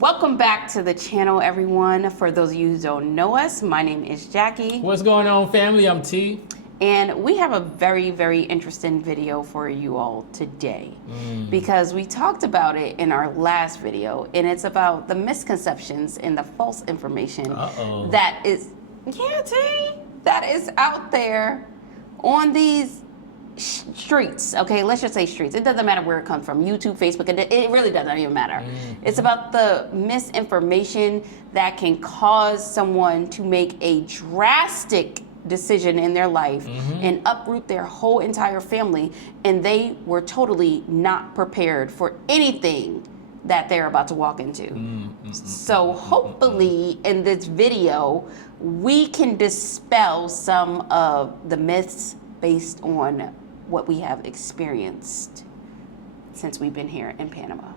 Welcome back to the channel, everyone. For those of you who don't know us, my name is Jackie. What's going on, family? I'm T. And we have a very, very interesting video for you all today because we talked about it in our last video, and it's about the misconceptions and the false information that is, that is out there on these streets. Okay, let's just say streets. It doesn't matter where it comes from, YouTube, Facebook, it really doesn't even matter. It's about the misinformation that can cause someone to make a drastic decision in their life and uproot their whole entire family, and they were totally not prepared for anything that they're about to walk into. So hopefully in this video we can dispel some of the myths based on what we have experienced since we've been here in Panama.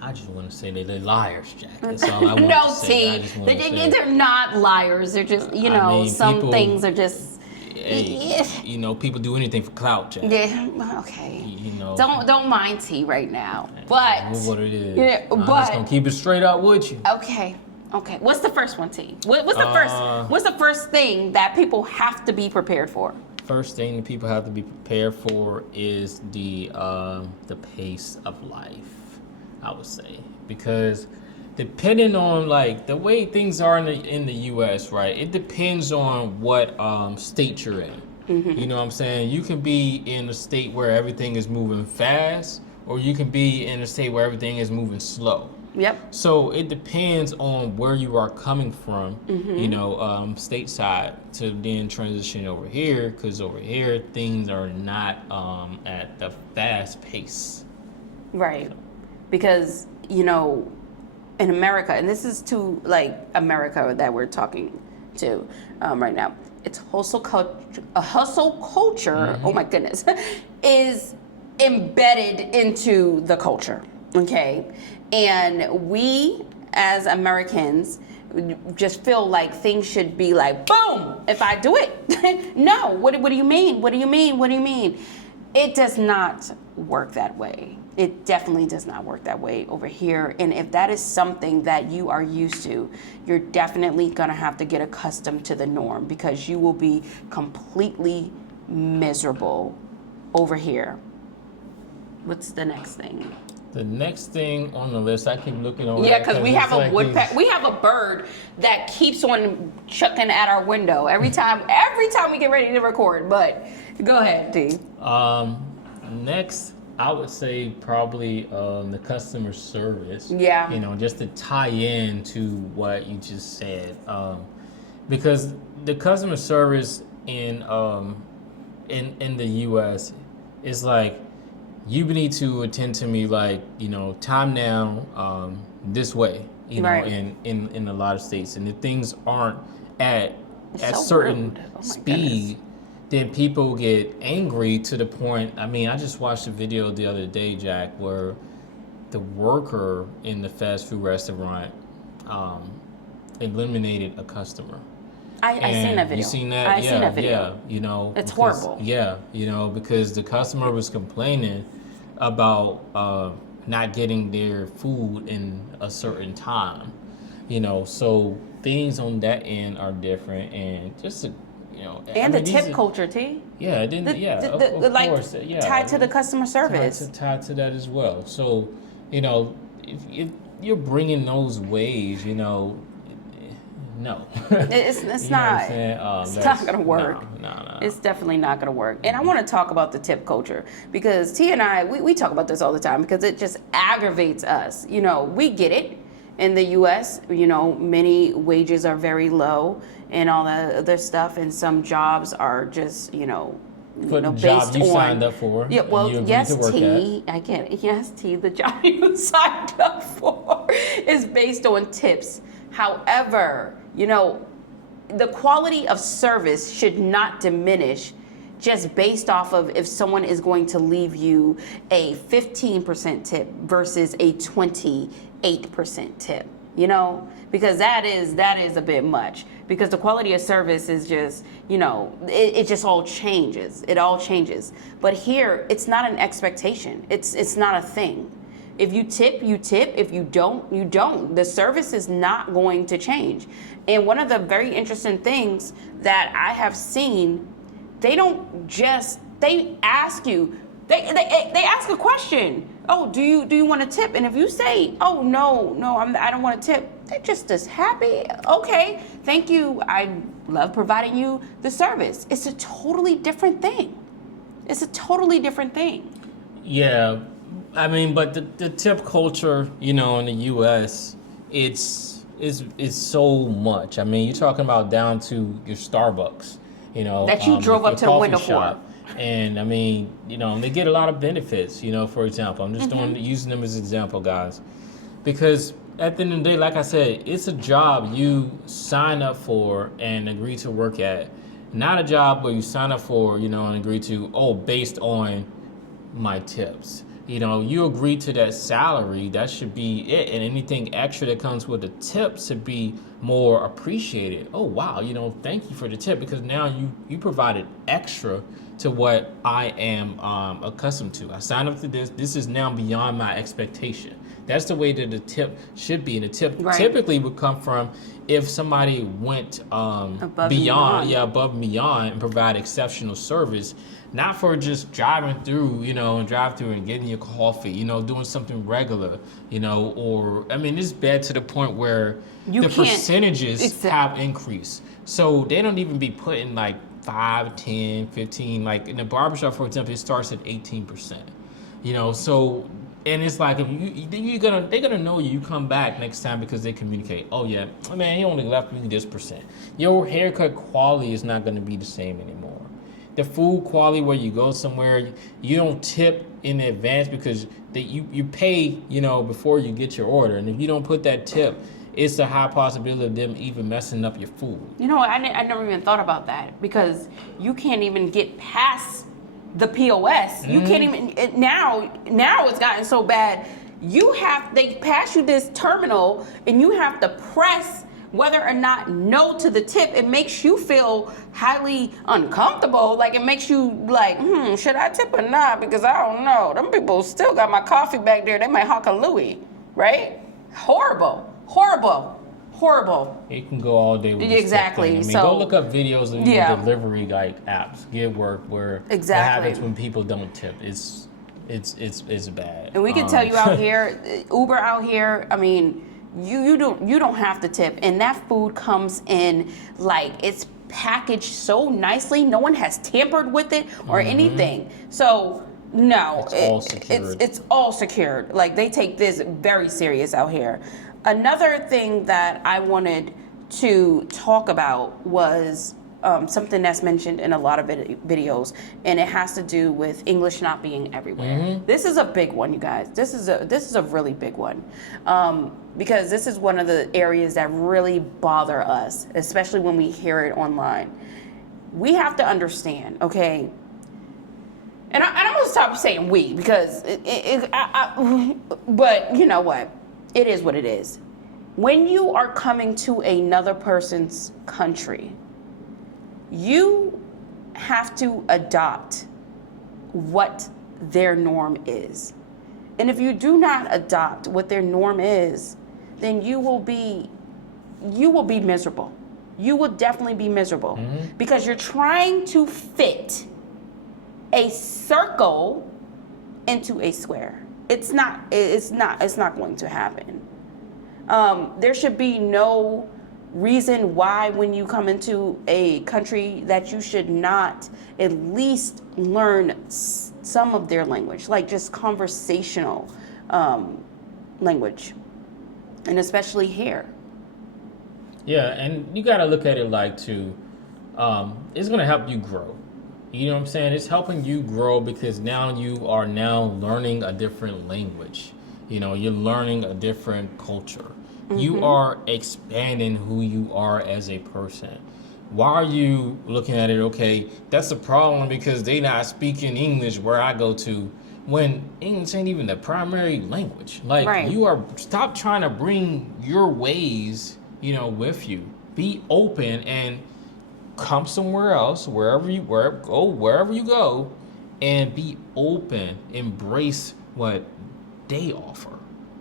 I just want to say they're liars, Jack. That's all I want No, to say. T. They're not liars. They're just, some people, things are just. People do anything for clout, Jack. Yeah. Okay. Don't mind T right now, but what it is. Yeah, I'm just gonna keep it straight up with you. Okay. What's the first one, T? What's the first thing that people have to be prepared for? First thing that people have to be prepared for is the pace of life, I would say, because depending on like the way things are in the U.S., right? It depends on what state you're in. You know what I'm saying? You can be in a state where everything is moving fast, or you can be in a state where everything is moving slow. Yep. So it depends on where you are coming from, stateside, to then transition over here, because over here things are not at the fast pace. Right. Because, in America, and this is to like America that we're talking to right now, it's hustle culture. Oh my goodness, is embedded into the culture. Okay, and we as Americans just feel like things should be like boom if I do it. No, what do you mean? What do you mean? What do you mean? It does not work that way. It definitely does not work that way over here. And if that is something that you are used to, you're definitely gonna have to get accustomed to the norm, because you will be completely miserable over here. What's the next thing? The next thing on the list, I keep looking over. Yeah, because we have a woodpecker. We have a bird that keeps on chucking at our window every time we get ready to record. But go ahead, D. Next, I would say probably the customer service. Yeah. Just to tie in to what you just said, because the customer service in the U.S. is like, you need to attend to me like, time now, this way, right. in a lot of states. And if things aren't at so certain goodness. speed, then people get angry to the point. I mean, I just watched a video the other day, Jack, where the worker in the fast food restaurant eliminated a customer. I seen that video. You seen that? I seen that video. Yeah, it's horrible. Yeah, because the customer was complaining about not getting their food in a certain time. So things on that end are different, and just and the tip culture, T. Yeah, of course. Yeah, tied to the customer service. Tied to that as well. So, if you're bringing those ways, no. It's not. It's not gonna work. No. It's definitely not gonna work. And I want to talk about the tip culture, because T and I, we talk about this all the time, because it just aggravates us. We get it. In the U.S., many wages are very low and all that other stuff, and some jobs are just, based job you on, signed up for. Yeah, well, yes, T. I get it. Yes, T. The job you signed up for is based on tips. However, the quality of service should not diminish just based off of if someone is going to leave you a 15% tip versus a 28% tip, because that is a bit much, because the quality of service is just, it just all changes. It all changes. But here, it's not an expectation. It's not a thing. If you tip, you tip. If you don't, you don't. The service is not going to change. And one of the very interesting things that I have seen, they don't just, they ask you, they ask a question. Oh, do you want to tip? And if you say, oh, no, I don't want to tip, they're just as happy. Okay, thank you. I love providing you the service. It's a totally different thing. It's a totally different thing. Yeah, I mean, but the tip culture, in the U.S., it's so much. I mean, you're talking about down to your Starbucks, That you drove your up to the coffee window shop. And I mean, they get a lot of benefits, for example. I'm just using them as an example, guys. Because at the end of the day, like I said, it's a job you sign up for and agree to work at. Not a job where you sign up for, and agree to, based on my tips. You agree to that salary, that should be it. And anything extra that comes with the tip should be more appreciated. Oh, wow, thank you for the tip, because now you provided extra to what I am accustomed to. I signed up to this. This is now beyond my expectation. That's the way that the tip should be. And the tip typically would come from if somebody went above and beyond and provide exceptional service, not for just driving through, and getting your coffee, doing something regular, or, I mean, it's bad to the point where the percentages have increased. So they don't even be putting like 5, 10, 15, like in the barbershop, for example, it starts at 18%, so, and it's like, if they're gonna know you come back next time because they communicate, oh yeah, man, he only left me this percent. Your haircut quality is not gonna be the same anymore. The food quality, where you go somewhere, you don't tip in advance because you pay, before you get your order. And if you don't put that tip, it's a high possibility of them even messing up your food. I never even thought about that, because you can't even get past the POS. You can't even, now it's gotten so bad. They pass you this terminal and you have to press whether or not no to the tip. It makes you feel highly uncomfortable. Like, it makes you like, should I tip or not? Because I don't know. Them people still got my coffee back there. They might hawk a Louis, right? Horrible. It can go all day with this exactly. Thing. I mean, so go look up videos of delivery like apps, Get Work, where what happens when people don't tip. It's bad. And we can tell you out here, Uber out here, I mean, you don't have to tip, and that food comes in like it's packaged so nicely. No one has tampered with it or anything. So no, it's all secured. Like, they take this very serious out here. Another thing that I wanted to talk about was something that's mentioned in a lot of videos, and it has to do with English not being everywhere. This is a big one, you guys. This is a really big one, because this is one of the areas that really bother us, especially when we hear it online. We have to understand, okay? And I'm gonna stop saying we, because but you know what? It is what it is. When you are coming to another person's country, you have to adopt what their norm is. And if you do not adopt what their norm is, then you will be miserable. You will definitely be miserable, because you're trying to fit a circle into a square. It's not going to happen. There should be no reason why, when you come into a country, that you should not at least learn some of their language, like just conversational language, and especially here. Yeah, and you got to look at it like too, it's going to help you grow. You know what I'm saying? It's helping you grow, because now you are learning a different language. You're learning a different culture. You are expanding who you are as a person. Why are you looking at it, okay, that's a problem because they not speaking English where I go to, when English ain't even the primary language. Like, stop trying to bring your ways, with you. Be open and come somewhere else, wherever you go, and be open. Embrace what they offer,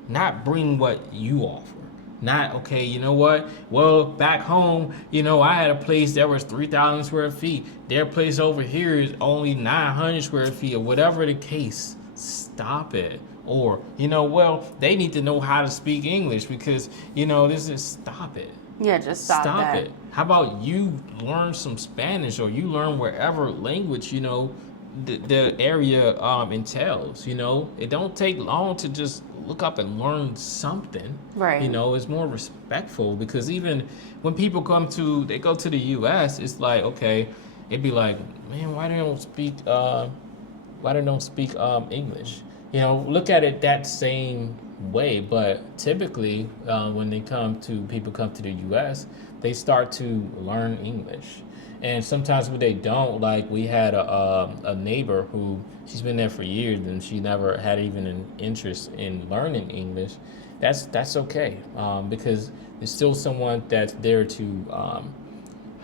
not bring what you offer. Not, okay, you know what? Well, back home, I had a place that was 3,000 square feet. Their place over here is only 900 square feet, or whatever the case. Stop it. Or, well, they need to know how to speak English because, this is, stop it. Yeah, just stop that. It. How about you learn some Spanish, or you learn wherever language, the area entails. It don't take long to just look up and learn something. Right. It's more respectful, because even when people go to the US, it's like, okay, it'd be like, man, why they don't speak English? Look at it that same way. But typically, when people come to the US, they start to learn English. And sometimes when they don't, like we had a neighbor who, she's been there for years and she never had even an interest in learning English. That's okay, because there's still someone that's there to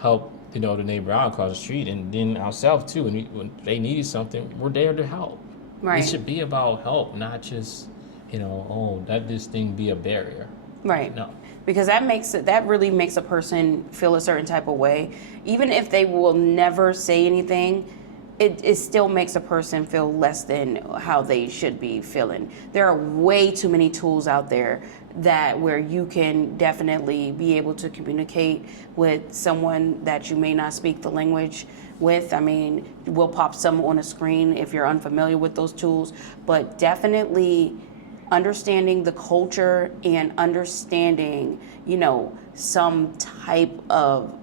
help the neighbor out across the street, and then ourselves too. When they needed something, we're there to help. Right. It should be about help, not just let this thing be a barrier. Right. No. Because that really makes a person feel a certain type of way. Even if they will never say anything, it still makes a person feel less than how they should be feeling. There are way too many tools out there where you can definitely be able to communicate with someone that you may not speak the language with. I mean, we'll pop some on a screen if you're unfamiliar with those tools, but definitely understanding the culture and understanding, some type of,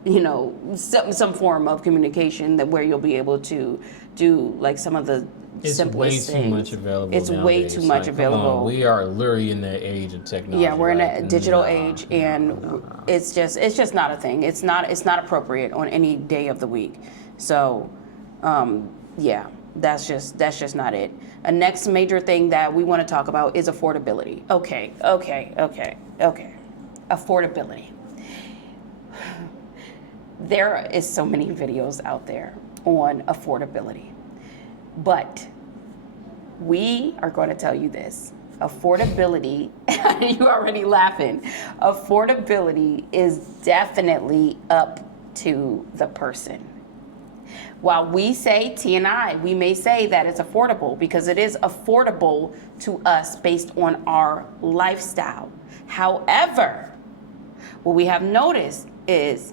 some form of communication where you'll be able to do like some of the simplest things. It's way too much available. It's way too much available. We are literally in the age of technology. Yeah, we're in a digital age, and it's just not a thing. It's not appropriate on any day of the week. So, yeah. That's just not it. A next major thing that we want to talk about is affordability. Okay. Affordability. There is so many videos out there on affordability, but we are going to tell you this. Affordability, you're already laughing. Affordability is definitely up to the person. While we say, T and I, we may say that it's affordable because it is affordable to us based on our lifestyle. However, what we have noticed is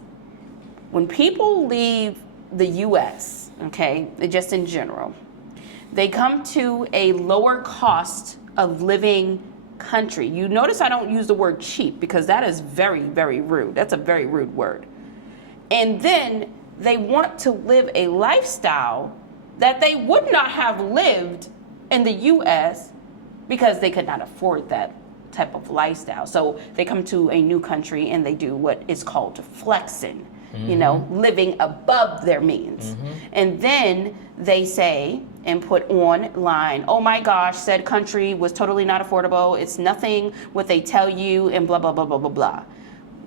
when people leave the US, okay, just in general, they come to a lower cost of living country. You notice I don't use the word cheap because that is very, very rude. That's a very rude word. And then they want to live a lifestyle that they would not have lived in the US because they could not afford that type of lifestyle. So they come to a new country and they do what is called flexing, living above their means. And then they say and put online, oh my gosh, said country was totally not affordable. It's nothing what they tell you and blah, blah, blah, blah, blah, blah.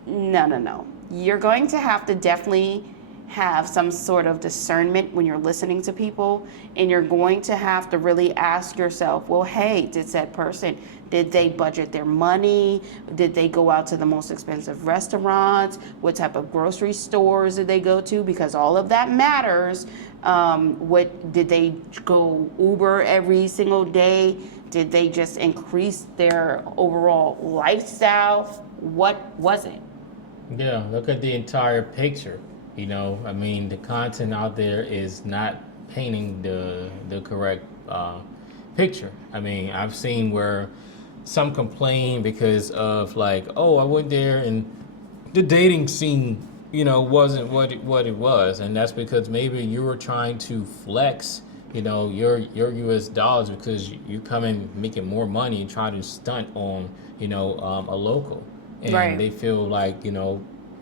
No. You're going to have to definitely have some sort of discernment when you're listening to people, and you're going to have to really ask yourself, well, hey, did they budget their money? Did they go out to the most expensive restaurants? What type of grocery stores did they go to? Because all of that matters. What did they go Uber every single day? Did they just increase their overall lifestyle? What was it? Yeah, look at the entire picture. The content out there is not painting the correct picture. I've seen where some complain because of like, oh, I went there and the dating scene, wasn't what it was, and that's because maybe you were trying to flex, your U.S. dollars because you come in making more money and try to stunt on, a local, and right. They feel like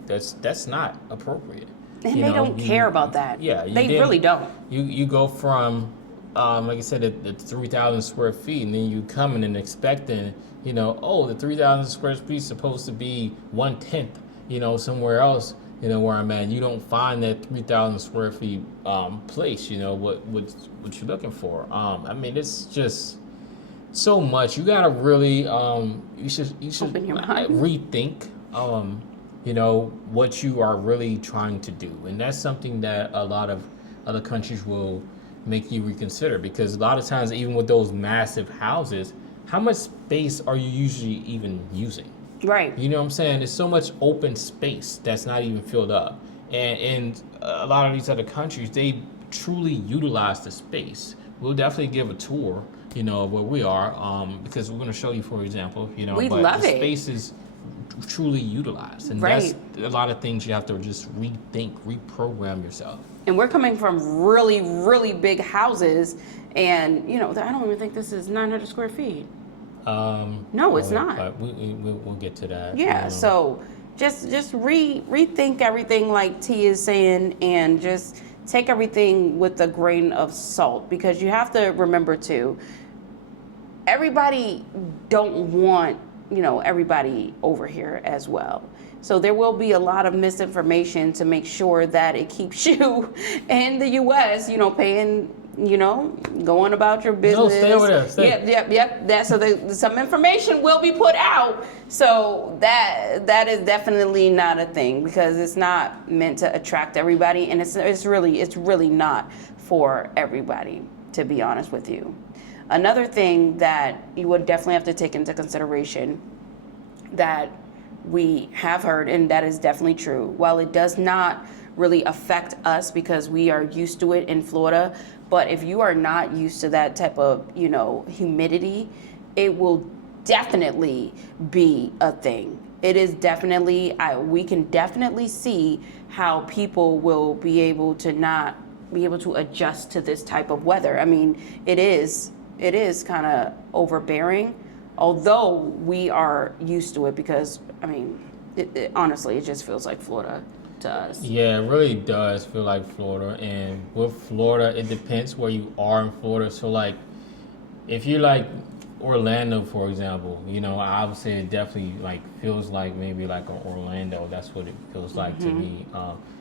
that's not appropriate. And they don't care about that. Yeah, they really don't. You go from, like I said, the 3,000 square feet, and then you come in and expecting, the 3,000 square feet is supposed to be 1/10, somewhere else, where I'm at. You don't find that 3,000 square feet place, what you're looking for. It's just so much. You gotta really you should Open your mind. rethink what you are really trying to do, and that's something that a lot of other countries will make you reconsider, because a lot of times, even with those massive houses, how much space are you usually even using? Right. You know what I'm saying? There's so much open space that's not even filled up. And a lot of these other countries, they truly utilize the space. We'll definitely give a tour, of where we are, because we're going to show you, for example, We but love the it. space is truly utilized. And Right. that's a lot of things you have to just rethink, reprogram yourself. And we're coming from really, really big houses, and I don't even think this is 900 square feet. No, it's not. But we'll get to that. Yeah. So just rethink everything, like T is saying, and just take everything with a grain of salt, because you have to remember too, everybody don't want everybody over here as well. So there will be a lot of misinformation to make sure that it keeps you in the U.S. Paying, going about your business. No, stay over there. Stay. Yep. Some information will be put out. So that is definitely not a thing, because it's not meant to attract everybody, and it's really not for everybody, to be honest with you. Another thing that you would definitely have to take into consideration that we have heard, and that is definitely true, while it does not really affect us because we are used to it in Florida, but if you are not used to that type of, humidity, it will definitely be a thing. It is definitely, we can definitely see how people will be able to not be able to adjust to this type of weather. I mean, it is kind of overbearing, although we are used to it, because, I mean, honestly, it just feels like Florida to us. Yeah, it really does feel like Florida. And with Florida, it depends where you are in Florida. So, like, if you're like Orlando, for example, I would say it definitely like feels like maybe like an Orlando. That's what it feels like to me.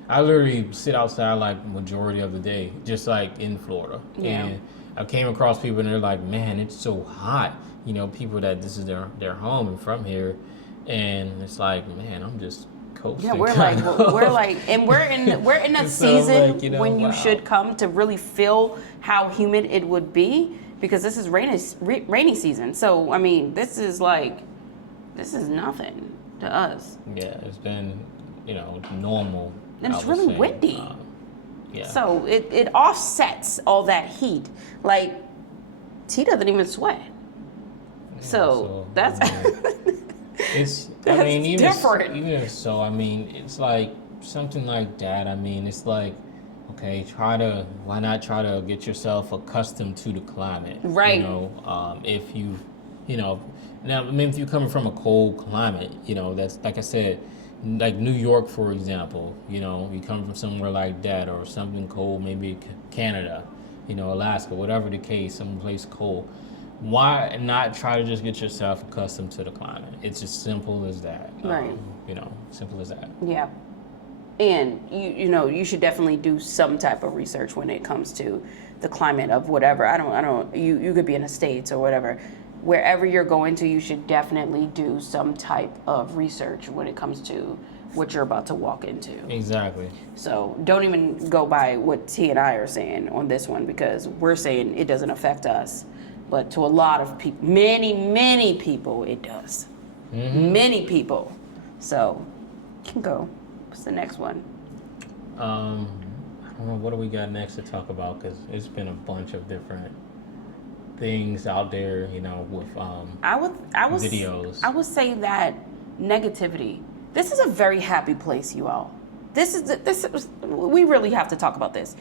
I literally sit outside like majority of the day, just like in Florida. Yeah. And I came across people and they're like, man, it's so hot. People that this is their home and from here. And it's like, man, I'm just coasting. Yeah, we're in a So, season like, when you wow. should come to really feel how humid it would be, because this is rainy season. So I mean, this is nothing to us. Yeah, it's been, normal. And it's I would really say. windy. Yeah. So it offsets all that heat. Like, T doesn't even sweat. So that's it's that's even different. Even so, I mean, it's like something like that. I mean, it's like, okay, why not try to get yourself accustomed to the climate? Right. If now, I mean, if you're coming from a cold climate, that's like I said, like New York, for example, you come from somewhere like that, or something cold, maybe Canada, Alaska, whatever the case, someplace cold. Why not try to just get yourself accustomed to the climate? It's as simple as that. Right. Simple as that. Yeah. And you should definitely do some type of research when it comes to the climate of whatever. You could be in the States or whatever. Wherever you're going to, you should definitely do some type of research when it comes to what you're about to walk into. Exactly. So don't even go by what T and I are saying on this one, because we're saying it doesn't affect us. But to a lot of people, many people, it does. Mm-hmm. Many people. So, you can go. What's the next one? I don't know. What do we got next to talk about? Because it's been a bunch of different things out there, with videos. I would say that negativity. This is a very happy place, you all. We really have to talk about this.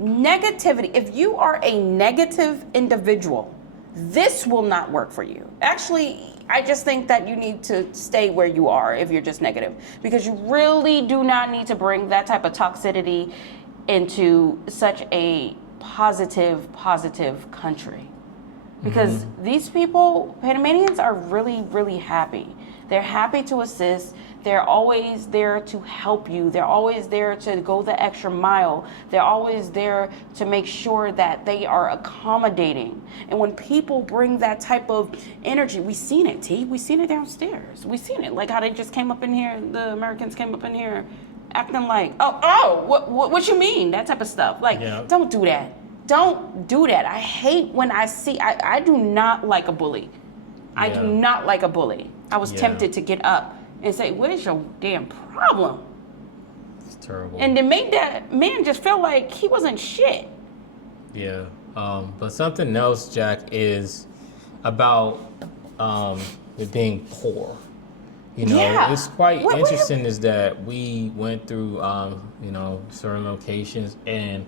Negativity. If you are a negative individual, this will not work for you. Actually, I just think that you need to stay where you are if you're just negative, because you really do not need to bring that type of toxicity into such a positive country. Because these people, Panamanians, are really, really happy. They're happy to assist. They're always there to help you. They're always there to go the extra mile. They're always there to make sure that they are accommodating. And when people bring that type of energy, we seen it, T. We seen it downstairs. We seen it, like how they just came up in here. The Americans came up in here, acting like, what you mean? That type of stuff. Like, don't do that. Don't do that. I hate when I see. I do not like a bully. I do not like a bully. I was tempted to get up and say, what is your damn problem? It's terrible. And then make that man just feel like he wasn't shit. Yeah. But something else, Jack, is about it being poor. You know, it's quite interesting is that we went through, certain locations, and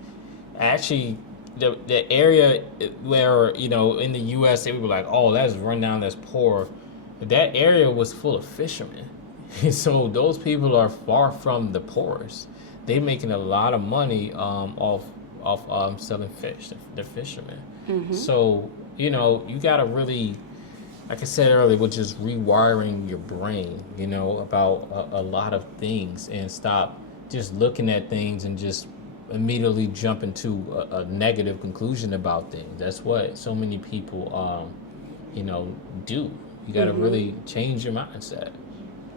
actually the area where, in the U.S. they were like, oh, that's rundown, that's poor. That area was full of fishermen. So those people are far from the poorest. They're making a lot of money off selling fish. They're fishermen. Mm-hmm. So, you got to really, like I said earlier, which is rewiring your brain, about a lot of things, and stop just looking at things and just immediately jump into a negative conclusion about things. That's what so many people, do. You got to really change your mindset.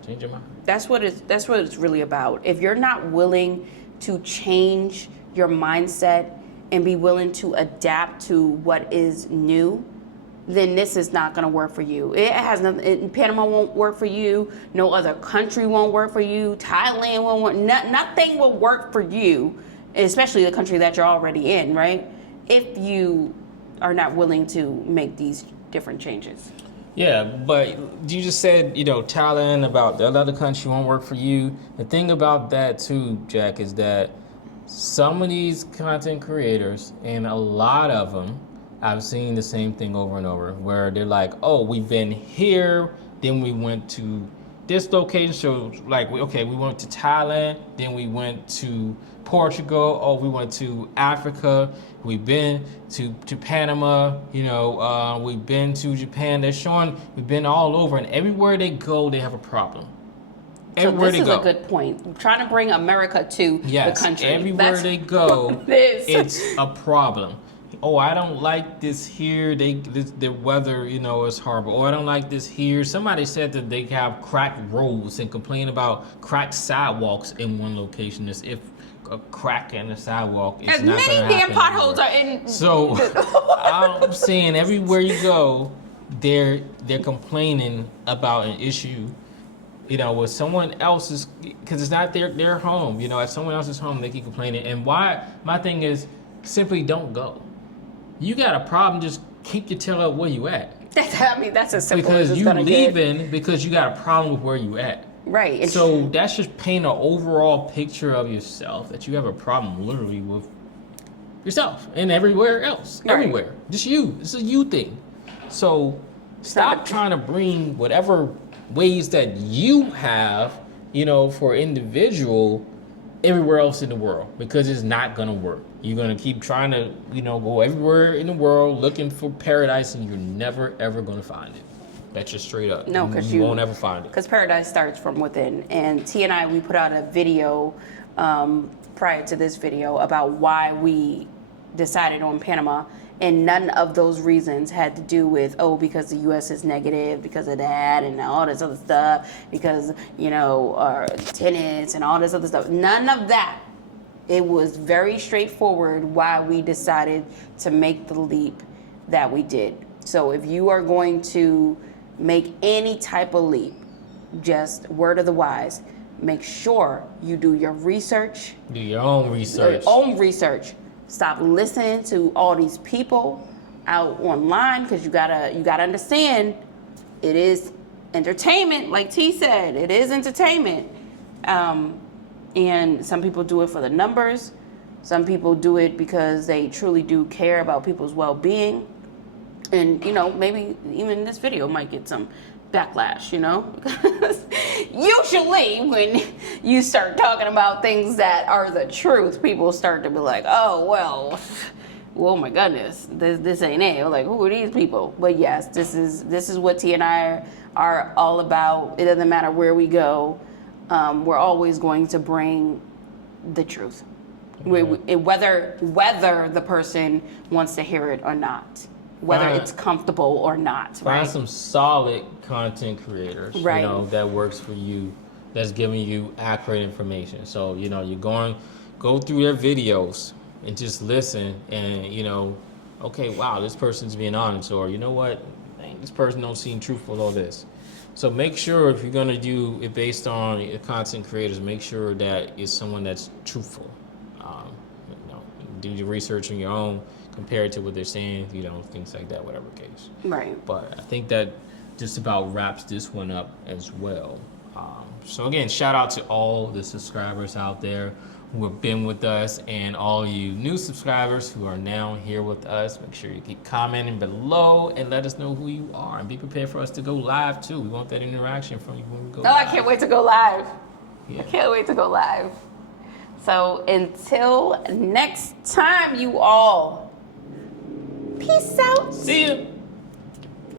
Change your mind. That's what it's really about. If you're not willing to change your mindset and be willing to adapt to what is new, then this is not going to work for you. It has nothing. Panama won't work for you. No other country won't work for you. Thailand won't work. Nothing will work for you, especially the country that you're already in, right? If you are not willing to make these different changes. Yeah, but you just said, Thailand, about the other country won't work for you. The thing about that too, Jack, is that some of these content creators, and a lot of them, I've seen the same thing over and over, where they're like, oh, we've been here, then we went to this location. So like, we went to Thailand, then we went to Portugal, we went to Africa, we've been to Panama, we've been to Japan. They're showing we've been all over, and everywhere they go, they have a problem. Everywhere so this is a good point. I'm trying to bring America to the country. Everywhere they go, it's a problem. Oh, I don't like this here. The weather, is horrible. Oh, I don't like this here. Somebody said that they have cracked roads and complain about cracked sidewalks in one location as if a crack in the sidewalk is not going to happen. As many damn potholes are in. So I'm saying everywhere you go, they're complaining about an issue, with someone else's, because it's not their home. At someone else's home, they keep complaining. And why? My thing is simply don't go. You got a problem, just keep your tail up where you at. That's as simple because as it's you gonna leaving get. Because you got a problem with where you at. Right. So that's just paint an overall picture of yourself, that you have a problem literally with yourself and everywhere else. Right. Everywhere. Just you. It's a you thing. So stop trying to bring whatever ways that you have, for individual everywhere else in the world, because it's not going to work. You're going to keep trying to, go everywhere in the world looking for paradise, and you're never, ever going to find it. That's just straight up. No, because you won't ever find it. Because paradise starts from within. And T and I, we put out a video prior to this video about why we decided on Panama. And none of those reasons had to do with, because the U.S. is negative, because of that, and all this other stuff, because, our tenants and all this other stuff. None of that. It was very straightforward why we decided to make the leap that we did. So if you are going to make any type of leap, just word of the wise, make sure you do your research. Do your own research. Your own research. Stop listening to all these people out online, because you gotta understand, it is entertainment. Like T said, it is entertainment. And some people do it for the numbers. Some people do it because they truly do care about people's well-being. And, maybe even this video might get some backlash, because usually when you start talking about things that are the truth, people start to be like, oh my goodness, this ain't it. Like, who are these people? But yes, this is what T and I are all about, it doesn't matter where we go, we're always going to bring the truth. Whether the person wants to hear it or not, whether it's comfortable or not. Find some solid content creators, Right. you know, that works for you, that's giving you accurate information. So, you know, go through their videos and just listen and, you know, okay, wow, this person's being honest, or you know what, dang, this person don't seem truthful, all this. So make sure if you're gonna do it based on your content creators, make sure that it's someone that's truthful. You know, do your research on your own, compare it to what they're saying, you know, things like that, whatever case. Right. But I think that just about wraps this one up as well. So again, shout out to all the subscribers out there who have been with us, and all you new subscribers who are now here with us. Make sure you keep commenting below and let us know who you are, and be prepared for us to go live too. We want that interaction from you when we go live. I can't wait to go live. Yeah. I can't wait to go live. So until next time, you all, peace out. See ya.